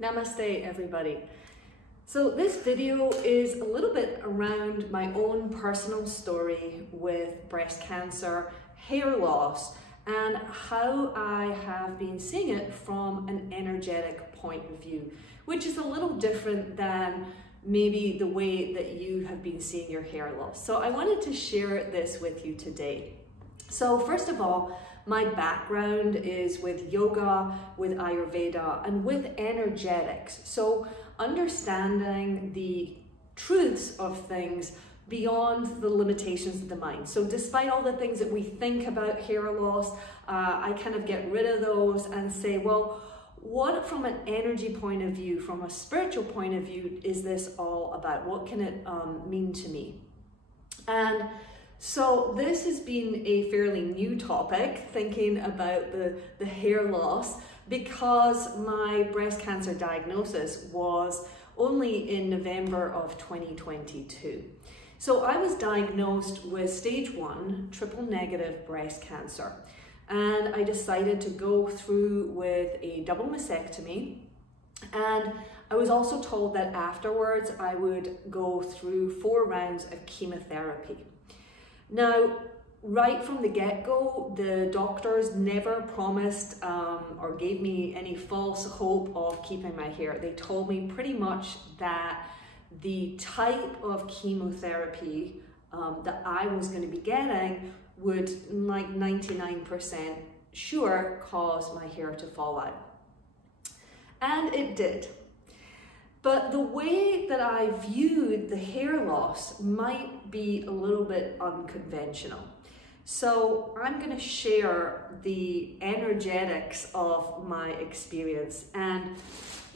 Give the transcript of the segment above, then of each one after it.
Namaste everybody. So this video is a little bit around my own personal story with breast cancer, hair loss, and how I have been seeing it from an energetic point of view, which is a little different than maybe the way that you have been seeing your hair loss. So I wanted to share this with you today. So first of all, my background is with yoga, with ayurveda, and with energetics. So understanding the truths of things beyond the limitations of the mind. So despite all the things that we think about hair loss, I kind of get rid of those and say, well, what from an energy point of view, from a spiritual point of view, is this all about? What can it mean to me? And so this has been a fairly new topic, thinking about the hair loss, because my breast cancer diagnosis was only in November of 2022. So I was diagnosed with stage 1 triple negative breast cancer, and I decided to go through with a double mastectomy, and I was also told that afterwards I would go through 4 rounds of chemotherapy. Now, right from the get-go, the doctors never promised or gave me any false hope of keeping my hair. They told me pretty much that the type of chemotherapy that I was going to be getting would, like 99% sure, cause my hair to fall out. And it did. But the way that I viewed the hair loss might be a little bit unconventional. So I'm going to share the energetics of my experience. And,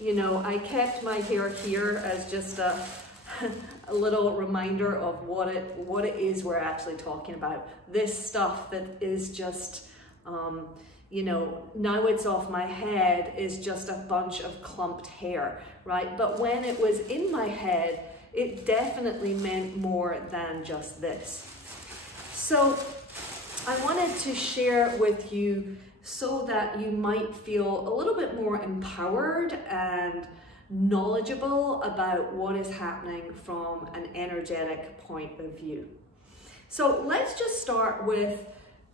you know, I kept my hair here as just a little reminder of what it is we're actually talking about. This stuff that is just, you know, now it's off my head is just a bunch of clumped hair, right? But when it was in my head, it definitely meant more than just this. So I wanted to share with you so that you might feel a little bit more empowered and knowledgeable about what is happening from an energetic point of view. So let's just start with,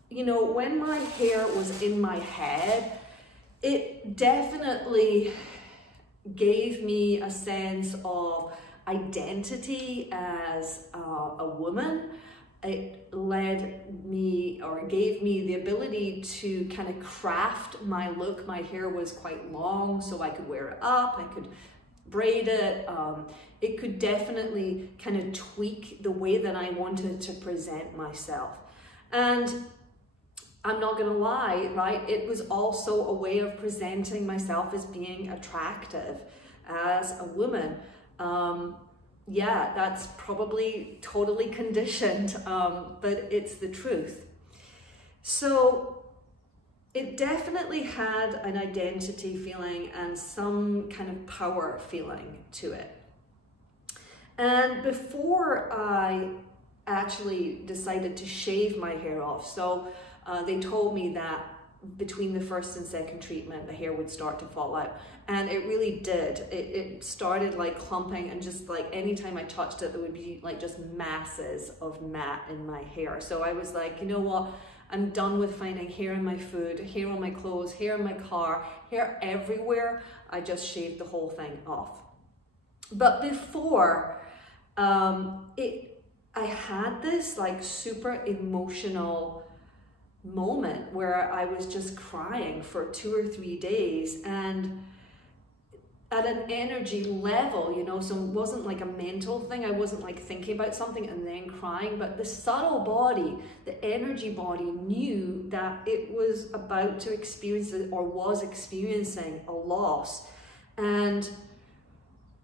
you know, when my hair was in my head, it definitely gave me a sense of identity as a woman. It led me, or gave me the ability to kind of craft my look. My hair was quite long, so I could wear it up, I could braid it. It could definitely kind of tweak the way that I wanted to present myself. And I'm not gonna lie, right? It was also a way of presenting myself as being attractive as a woman. Yeah, that's probably totally conditioned, but it's the truth. So it definitely had an identity feeling and some kind of power feeling to it. And before I actually decided to shave my hair off, so they told me that between the first and second treatment, the hair would start to fall out. And it really did. It started like clumping, and just like anytime I touched it, there would be like just masses of mat in my hair. So I was like, you know what? I'm done with finding hair in my food, hair on my clothes, hair in my car, hair everywhere. I just shaved the whole thing off. But before, I had this like super emotional moment where I was just crying for 2 or 3 days, and at an energy level, you know, so it wasn't like a mental thing. I wasn't like thinking about something and then crying, but the subtle body, the energy body, knew that it was about to experience it, or was experiencing a loss. And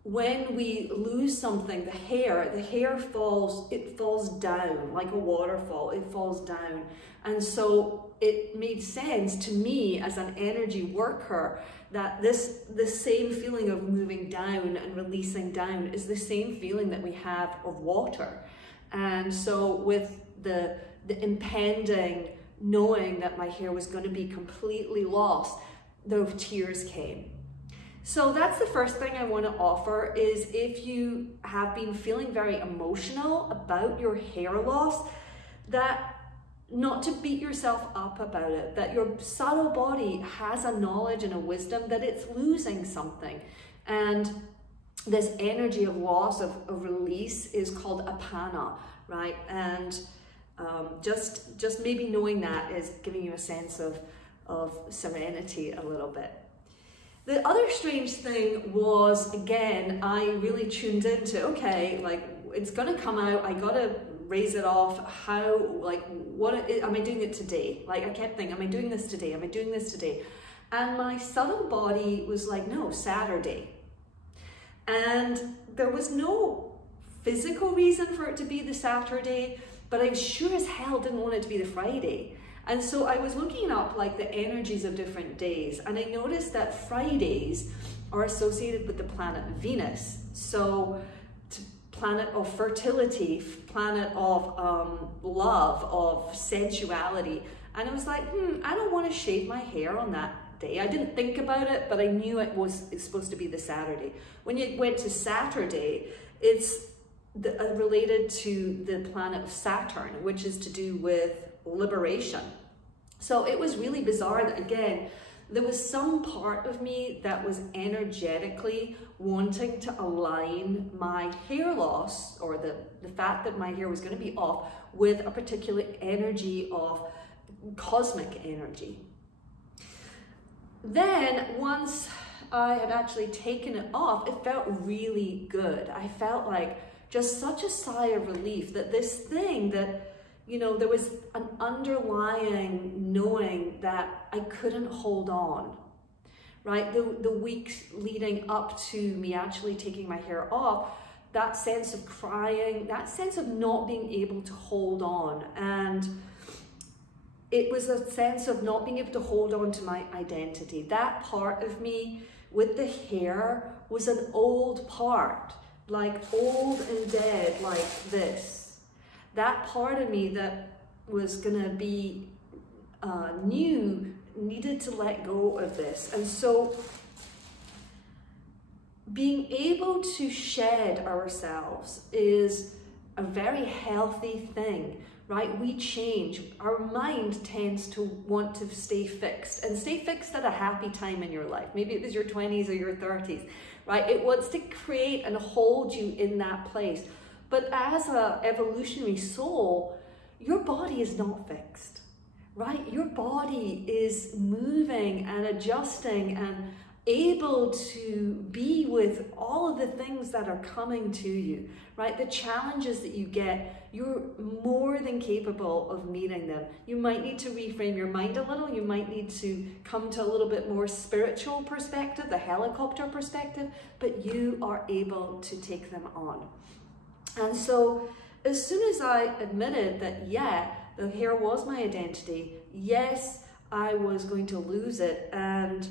when we lose something, the hair falls, it falls down like a waterfall, it falls down. And so it made sense to me as an energy worker that the same feeling of moving down and releasing down is the same feeling that we have of water. And so with the impending knowing that my hair was going to be completely lost, the tears came. So that's the first thing I want to offer, is if you have been feeling very emotional about your hair loss, that not to beat yourself up about it, that your subtle body has a knowledge and a wisdom that it's losing something. And this energy of loss, of release, is called apana, right? And just maybe knowing that is giving you a sense of serenity a little bit. The other strange thing was, again, I really tuned into, okay, like, it's gonna come out, I gotta raise it off. How, like, am I doing it today? Like, I kept thinking, am I doing this today? Am I doing this today? And my subtle body was like, no, Saturday. And there was no physical reason for it to be the Saturday, but I sure as hell didn't want it to be the Friday. And so I was looking up like the energies of different days, and I noticed that Fridays are associated with the planet Venus. So planet of fertility, planet of love, of sensuality. And I was like, I don't want to shave my hair on that day. I didn't think about it, but I knew it's supposed to be the Saturday. When you went to Saturday, it's related to the planet of Saturn, which is to do with liberation. So it was really bizarre that, again, there was some part of me that was energetically wanting to align my hair loss, or the fact that my hair was going to be off, with a particular energy of cosmic energy. Then once I had actually taken it off, it felt really good. I felt like just such a sigh of relief that this thing that, you know, there was an underlying knowing that I couldn't hold on, right? The weeks leading up to me actually taking my hair off, that sense of crying, that sense of not being able to hold on. And it was a sense of not being able to hold on to my identity. That part of me with the hair was an old part, like old and dead, like this. That part of me that was gonna be new needed to let go of this. And so being able to shed ourselves is a very healthy thing, right? We change. Our mind tends to want to stay fixed, and stay fixed at a happy time in your life. Maybe it was your 20s or your 30s, right? It wants to create and hold you in that place. But as an evolutionary soul, your body is not fixed, right? Your body is moving and adjusting and able to be with all of the things that are coming to you, right? The challenges that you get, you're more than capable of meeting them. You might need to reframe your mind a little. You might need to come to a little bit more spiritual perspective, the helicopter perspective, but you are able to take them on. And so as soon as I admitted that, yeah, the hair was my identity, yes, I was going to lose it, and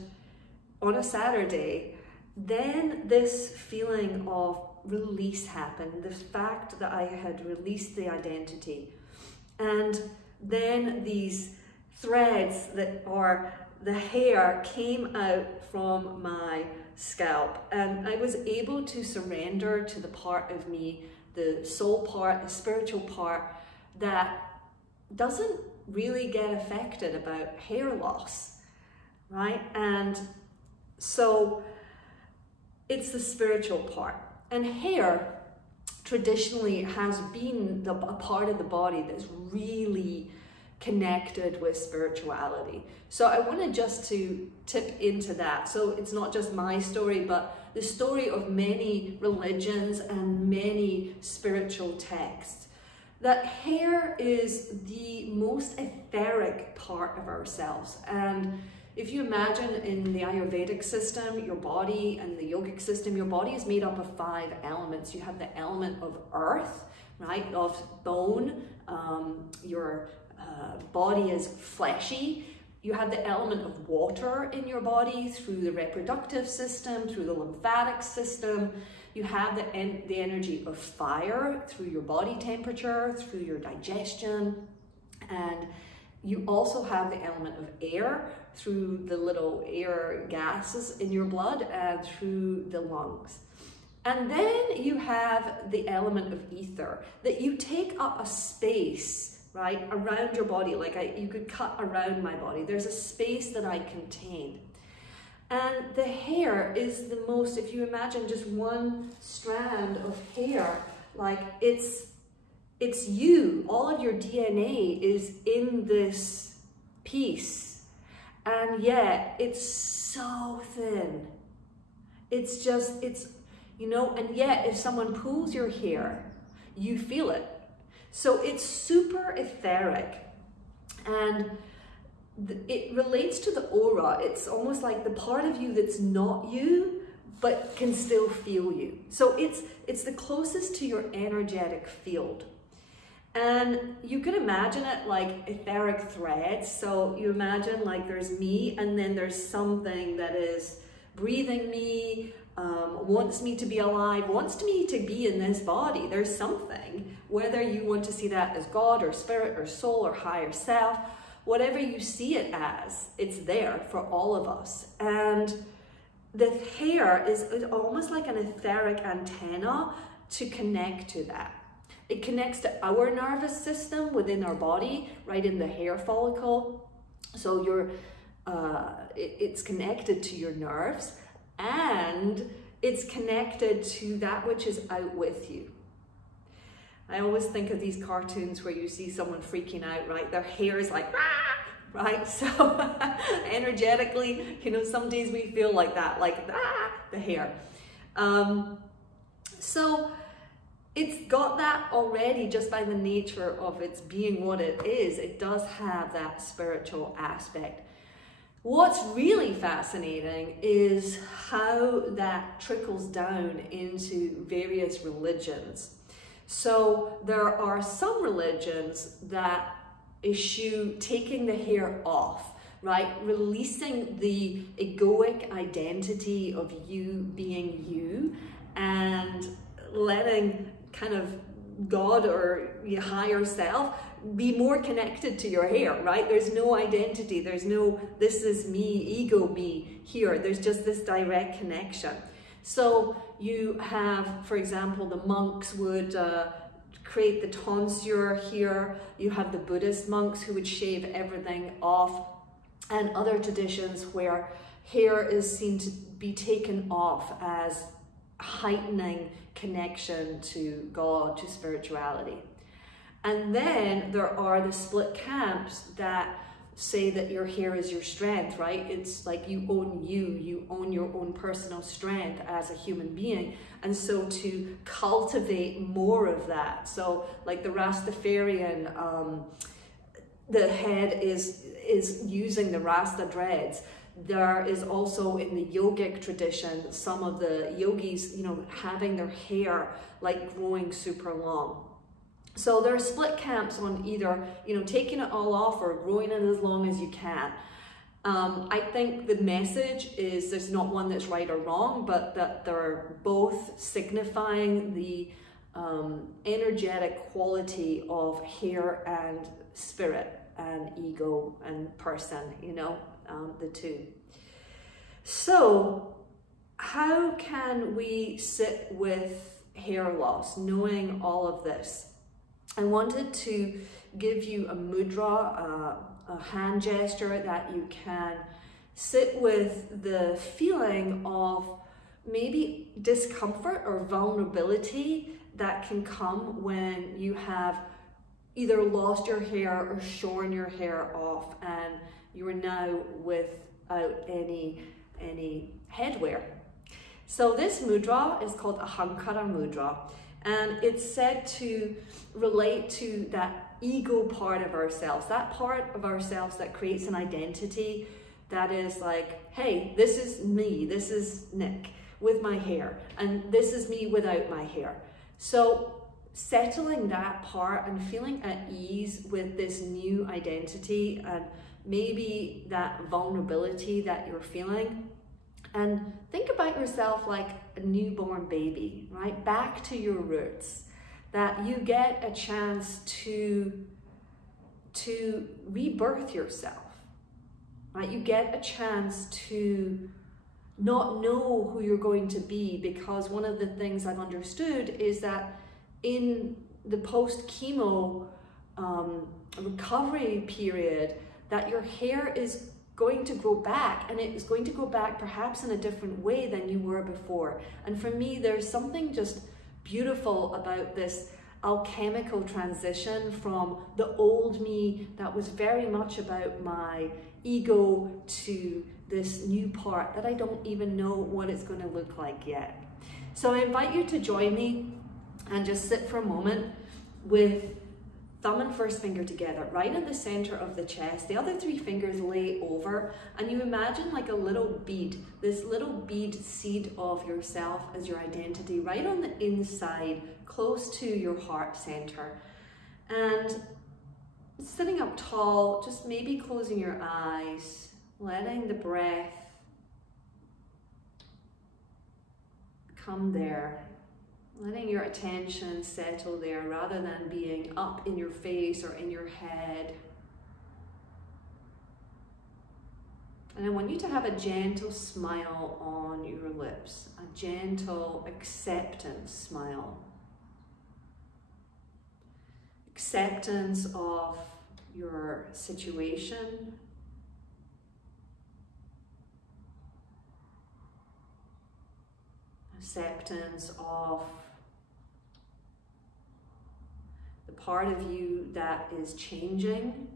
on a Saturday, then this feeling of release happened, the fact that I had released the identity. And then these threads that are the hair came out from my scalp, and I was able to surrender to the part of me, the soul part, the spiritual part, that doesn't really get affected about hair loss, right? And so it's the spiritual part. And hair traditionally has been a part of the body that's really connected with spirituality. So I wanted just to tip into that. So it's not just my story, but the story of many religions and many spiritual texts. That hair is the most etheric part of ourselves. And if you imagine in the Ayurvedic system, your body, and the yogic system, your body is made up of 5 elements. You have the element of earth, right, of bone. Your body is fleshy. You have the element of water in your body through the reproductive system, through the lymphatic system. You have the energy of fire through your body temperature, through your digestion. And you also have the element of air through the little air gases in your blood and through the lungs. And then you have the element of ether, that you take up a space, right, around your body. Like you could cut around my body. There's a space that I contain. And the hair is the most, if you imagine just one strand of hair, like it's you, all of your DNA is in this piece. And yet it's so thin. It's just, you know, and yet if someone pulls your hair, you feel it. So it's super etheric, and it relates to the aura. It's almost like the part of you that's not you, but can still feel you. So it's the closest to your energetic field. And you can imagine it like etheric threads. So you imagine like there's me, and then there's something that is breathing me, wants me to be alive, wants me to be in this body. There's something, whether you want to see that as God or spirit or soul or higher self, whatever you see it as, it's there for all of us. And the hair is almost like an etheric antenna to connect to that. It connects to our nervous system within our body, right in the hair follicle. So it's connected to your nerves, and it's connected to that which is out with you. I always think of these cartoons where you see someone freaking out, right? Their hair is like, ah, right? So energetically, you know, some days we feel like that, like the hair. So it's got that already just by the nature of its being what it is. It does have that spiritual aspect. What's really fascinating is how that trickles down into various religions. So there are some religions that issue taking the hair off, right? Releasing the egoic identity of you being you, and letting kind of God or your higher self be more connected to your hair, right? There's no identity. There's no, this is me, ego me here. There's just this direct connection. So you have, for example, the monks would create the tonsure here. You have the Buddhist monks who would shave everything off, and other traditions where hair is seen to be taken off as heightening connection to God, to spirituality. And then there are the split camps that say that your hair is your strength, right? It's like you own your own personal strength as a human being. And so to cultivate more of that. So like the Rastafarian, the head is using the Rasta dreads. There is also in the yogic tradition, some of the yogis, you know, having their hair like growing super long. So there are split camps on either, you know, taking it all off or growing it as long as you can. I think the message is there's not one that's right or wrong, but that they're both signifying the energetic quality of hair and spirit and ego and person, you know, the two. So how can we sit with hair loss, knowing all of this? I wanted to give you a mudra, a hand gesture that you can sit with the feeling of maybe discomfort or vulnerability that can come when you have either lost your hair or shorn your hair off and you are now without any headwear. So this mudra is called Ahankara mudra, and it's said to relate to that ego part of ourselves, that part of ourselves that creates an identity that is like, hey, this is me, this is Nic with my hair, and this is me without my hair. So settling that part and feeling at ease with this new identity and maybe that vulnerability that you're feeling. And think about yourself like a newborn baby, right? Back to your roots, that you get a chance to rebirth yourself, right? You get a chance to not know who you're going to be, because one of the things I've understood is that in the post-chemo recovery period, that your hair is going to grow back, and it is going to go back perhaps in a different way than you were before. And for me, there's something just beautiful about this alchemical transition from the old me that was very much about my ego to this new part that I don't even know what it's going to look like yet. So I invite you to join me and just sit for a moment with thumb and first finger together, right in the center of the chest. The other three fingers lay over, and you imagine like a little bead, this little bead seed of yourself as your identity, right on the inside, close to your heart center. And sitting up tall, just maybe closing your eyes, letting the breath come there. Letting your attention settle there rather than being up in your face or in your head. And I want you to have a gentle smile on your lips, a gentle acceptance smile. Acceptance of your situation. Acceptance of the part of you that is changing.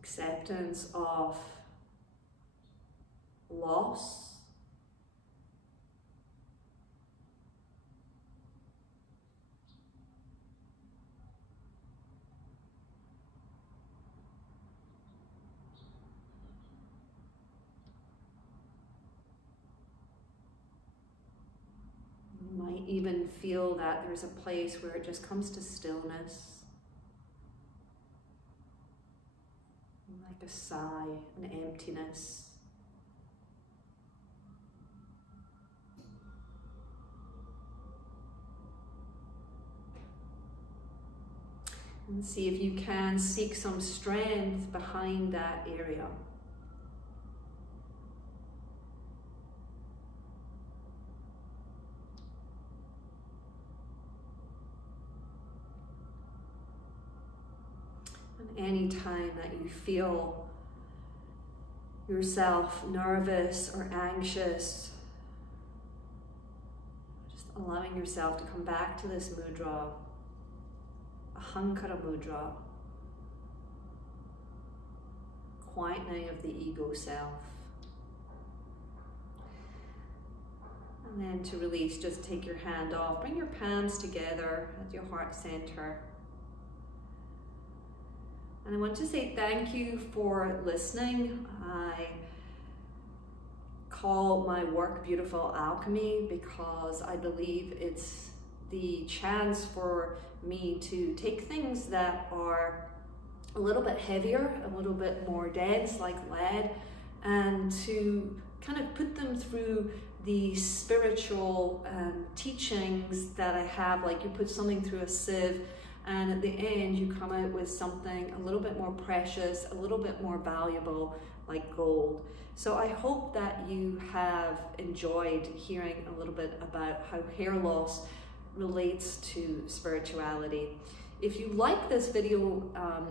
Acceptance of loss. You might even feel that there's a place where it just comes to stillness, like a sigh, an emptiness. And see if you can seek some strength behind that area. Any time that you feel yourself nervous or anxious, just allowing yourself to come back to this mudra, ahankara mudra, quietening of the ego self. And then to release, just take your hand off, bring your palms together at your heart center. And I want to say thank you for listening. I call my work Beautiful Alchemy because I believe it's the chance for me to take things that are a little bit heavier, a little bit more dense, like lead, and to kind of put them through the spiritual teachings that I have, like you put something through a sieve, and at the end you come out with something a little bit more precious, a little bit more valuable, like gold. So I hope that you have enjoyed hearing a little bit about how hair loss relates to spirituality. If you like this video,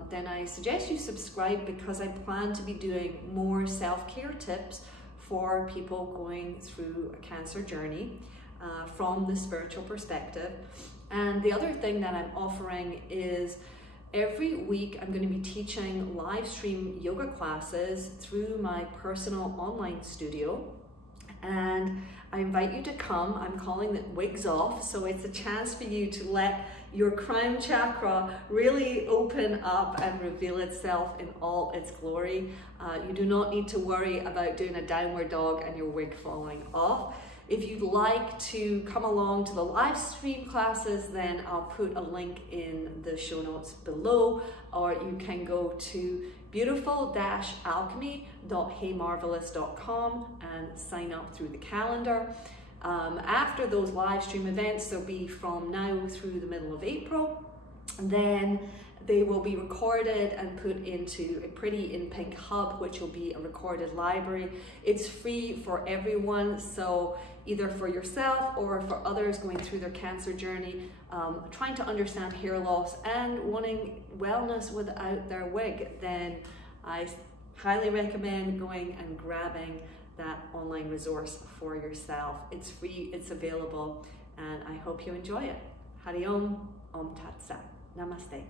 then I suggest you subscribe, because I plan to be doing more self-care tips for people going through a cancer journey from the spiritual perspective. And the other thing that I'm offering is every week I'm going to be teaching live stream yoga classes through my personal online studio. And I invite you to come. I'm calling it Wigs Off. So it's a chance for you to let your crown chakra really open up and reveal itself in all its glory. You do not need to worry about doing a downward dog and your wig falling off. If you'd like to come along to the live stream classes, then I'll put a link in the show notes below, or you can go to beautiful-alchemy.heymarvelous.com and sign up through the calendar. After those live stream events, they'll be from now through the middle of April, and then they will be recorded and put into a Pretty in Pink hub, which will be a recorded library. It's free for everyone, so either for yourself or for others going through their cancer journey, trying to understand hair loss and wanting wellness without their wig, then I highly recommend going and grabbing that online resource for yourself. It's free, it's available, and I hope you enjoy it. Hari Om, Om Tat Sat. Namaste.